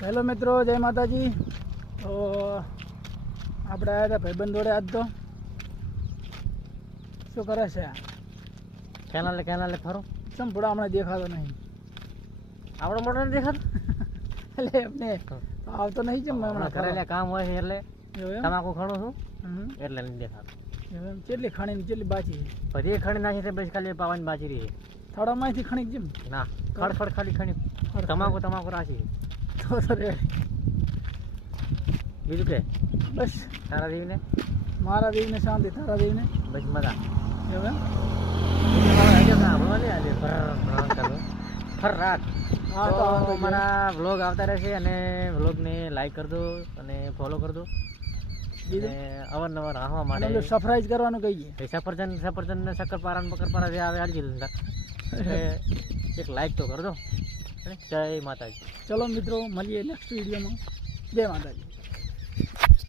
Hello મિત્રો, જય માતાજી. તો આપણે આવ્યા હતા ભાઈબંધ જોડે. આજ તો શું કરે છે? કેનાલે ફરો. ચમ થોડા હમણાં દેખાતો નહીં. આપણો મોટો નથી દેખાતો. એટલે એમને આવતો નહીં. ચમ હમણાં ઘરે કામ હોય છે એટલે એવું એમ? તમાકુ ખણું છું એટલે નથી દેખાતો. એવું એમ? કેટલી ખણી કેટલી બાચી છે? બધી ખણી નાખી છે, બસ ખાલી પાવાની બાકી રહી છે. થોડામાંથી ખણી જેમ ના, ખડ ખાલી ખણી. તમાકુ રાખી તો રે. બીજું કે બસ તારા દેવીને મારા દેવને શાંતિ, તારા દેવને બસ મજા. એવું એમ? ફરરાટ. હા તો તો મારા વ્લોગ આવતા રહેશે અને વ્લોગને લાઈક કરી દો અને ફોલો કરી દો. બીજું અવારનવાર આવવા અને માટે સરપ્રાઈઝ કરવાનું કહીએ. સફરજન ને શક્કરપારા જે આવે હાલી દીધું. એક લાઈક તો કરી દો. જય માતાજી. ચલો મિત્રો, મળીએ નેક્સ્ટ વિડીયોમાં. જય માતાજી.